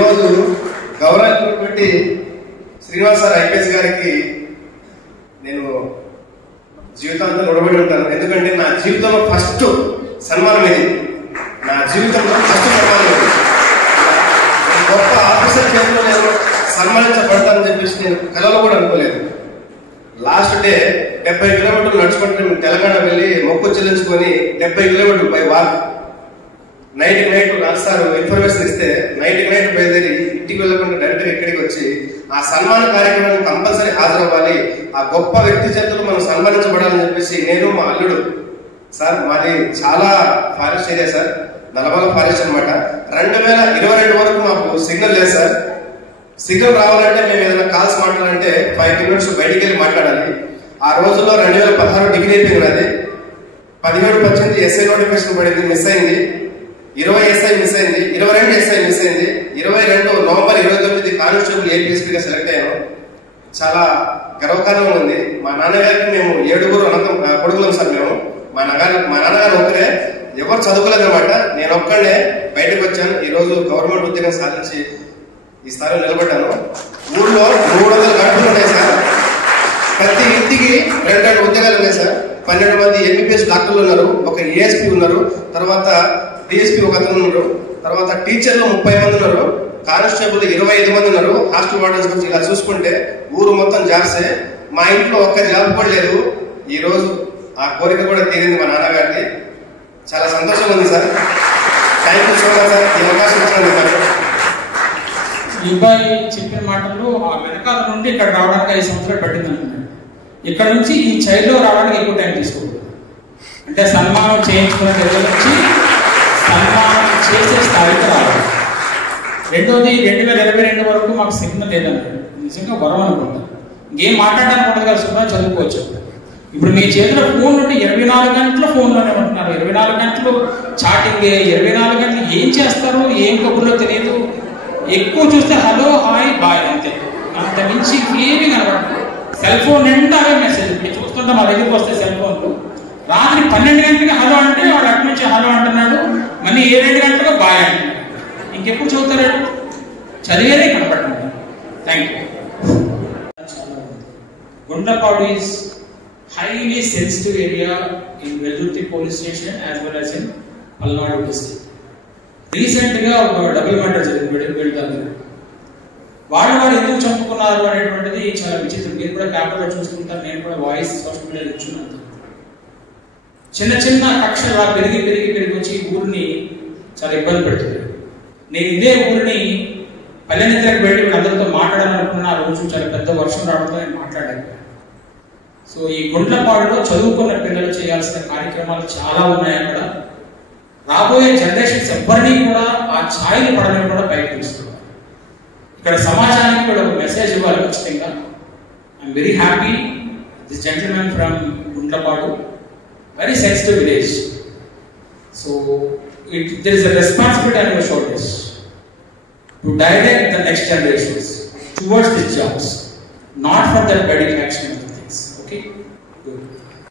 ఈరోజు గౌరవించినటువంటి Srinivas sir IPS గారికి నేను జీవితాంతం రుణపడి ఉంటాను. ఎందుకంటే నా జీవితంలో ఫస్ట్ సన్మానం ఇది. నా జీవితంలో ఫస్ట్ సన్మానం ఇది. గొప్ప ఆఫీసర్ చేతిలో నేను సన్మానించబడతానని చెప్పేసి నేను కలలో కూడా అనుకోలేదు. లాస్ట్ డే 70 కిలోమీటర్లు నడుచుకుంటే తెలంగాణ వెళ్ళి మొక్కు చెల్లించుకొని 70 కిలోమీటర్లు పై వాక్ నైట్ రాస్తారు ఇన్ఫర్మేషన్ ఇస్తే నైట్ బయలుదేరి ఇంటికి వెళ్ళకుండా డైరెక్ట్గా ఇక్కడికి వచ్చి ఆ సన్మాన కార్యక్రమానికి కంపల్సరీ హాజరవ్వాలి, ఆ గొప్ప వ్యక్తి చేతులు మనం సన్మానించబడాలని చెప్పేసి నేను మా అల్లుడు సార్, మాది చాలా forest area sir, Nallamala forest అనమాట. 2022 వరకు మాకు సిగ్నల్ లేదు సార్. సిగ్నల్ రావాలంటే మేము ఏదైనా కాల్స్ మాట్లాడాలంటే 5 కిలోమీటర్స్ బయటికి వెళ్ళి మాట్లాడాలి. ఆ రోజుల్లో 2016 డిగ్రీ అయిపోయింది. అది 17-18 ఎస్ఐ నోటిఫికేషన్ పడింది, మిస్ అయింది. 20 ఎస్ఐ మిస్ అయింది, 22 ఎస్ఐ మిస్ అయింది. 22 నవంబర్ 29 కానిస్టేబుల్ ఏపీఎస్పీగా సెలెక్ట్ అయ్యాను. చాలా గర్వకారణంగా ఉంది. మా నాన్నగారికి మేము 7 అనంతం కొడుకులం సార్. మేము మా నాన్నగారు ఒకరే, ఎవరు చదువుకోలేదు అనమాట. నేను ఒక్కడే బయటకు వచ్చాను. ఈ రోజు గవర్నమెంట్ ఉద్యోగం సాధించి ఈ స్థాయిలో నిలబడ్డాను. ఊళ్ళో 300 గంటలు ఉన్నాయి సార్. ప్రతి ఇంటికి 2 ఉద్యోగాలు ఉన్నాయి సార్. 12 మంది ఎంబీబీఎస్ డాక్టర్లు ఉన్నారు, ఒక ఏఎస్పీ ఉన్నారు, తర్వాత డిఎస్పీ ఒక అతను ఉన్నారు, తర్వాత టీచర్లు 30 మంది ఉన్నారు, కానిస్టేబుల్ 25 మంది ఉన్నారు. హాస్టల్ వార్డెన్స్ గురించి ఇలా చూసుకుంటే ఊరు మొత్తం జాబ్సే. మా ఇంట్లో ఒక్క జాబ్ కూడా లేదు. ఈ రోజు ఆ కోరిక కూడా తీరింది మా నాన్నగారికి. చాలా సంతోషంగా ఉంది sir. Thank you so much sir, ఈ అవకాశం ఇచ్చినందుకు సార్. ఈ అబ్బాయి చెప్పిన మాటలు ఆ వెనకాల నుండి ఇక్కడ రావడానికి 5 సంవత్సరాలు పట్టింది అనుకున్నాను. ఇక్కడ నుంచి ఈ చైర్లో రావడానికి ఎక్కువ టైం తీసుకోకూడదు. అంటే సన్మానం చేయించుకున్న దగ్గర నుంచి సన్మానం చేసే స్థాయికి రావాలి. రెండోది 2022 వరకు మాకు సిగ్నల్ లేదన్నాడు. నిజంగా వరం అనుకుంటాను. ఇంకేం మాట్లాడడానికి ఉండదు కదా, సుమారు చదువుకోవచ్చు. ఇప్పుడు మీ చేతిలో ఫోన్ నుండి 24 గంటలు ఫోన్లోనే ఉంటున్నారు. 24 గంటలు చాటింగే, 24 గంటలు ఏం చేస్తారు, ఏం కబుర్లో తెలియదు. ఎక్కువ చూస్తే హలో హాయ్ బాయ్ అంతే, అంత మించి ఏమీ కనబడదు. సెల్ ఫోన్ నిండా అవే మెసేజ్. ఇప్పుడు చూస్తుంటే మా దగ్గరికి వస్తే సెల్ ఫోన్లు రాత్రి 12 గంటలకి హలో అంటే వాడు అటు నుంచి హలో అంటున్నాడు, మళ్ళీ 7 గంటలకు బాయ్ అంటున్నాడు. ఇంకెప్పుడు చదువుతారు? చదివేదే కనపడుతుంది. Thank you. Gundlapadu is highly sensitive area in Veldurthi police station as well as in Palnadu district. రీసెంట్గా ఒక డబుల్ మర్డర్ జరిగింది వెళ్తాను. వాళ్ళు ఎందుకు చంపుకున్నారు అనేటువంటిది చాలా విచిత్రం. మీరు కూడా పేపర్లో చూసుకుంటారు, నేను కూడా వాయిస్ సోషల్ మీడియాలో ఇచ్చున్నాను. చిన్న కక్షలు అలా పెరిగి వచ్చి ఈ ఊరిని చాలా ఇబ్బంది పెడుతుంది. నేను ఇదే ఊరిని పల్లెనిద్రకు వెళ్ళి వీళ్ళందరితో మాట్లాడాలనుకున్న ఆ రోజు చాలా పెద్ద వర్షం రావడంతో నేను మాట్లాడాను. సో ఈ గుండ్లపాడులో చదువుకున్న పిల్లలు చేయాల్సిన కార్యక్రమాలు చాలా ఉన్నాయి. అక్కడ రాబోయే జనరేషన్స్ ఎవ్వరినీ కూడా ఆ ఛాయని పడడం కూడా బయట తీసుకోవాలి. ఇక్కడ సమాజానికి కూడా ఒక మెసేజ్ ఇవ్వాలి ఖచ్చితంగా. I'm very happy this gentlemen from Gundlapadu, very sensitive village. So there is a responsibility on your shoulders to direct the next generations towards these jobs, not for that bad action.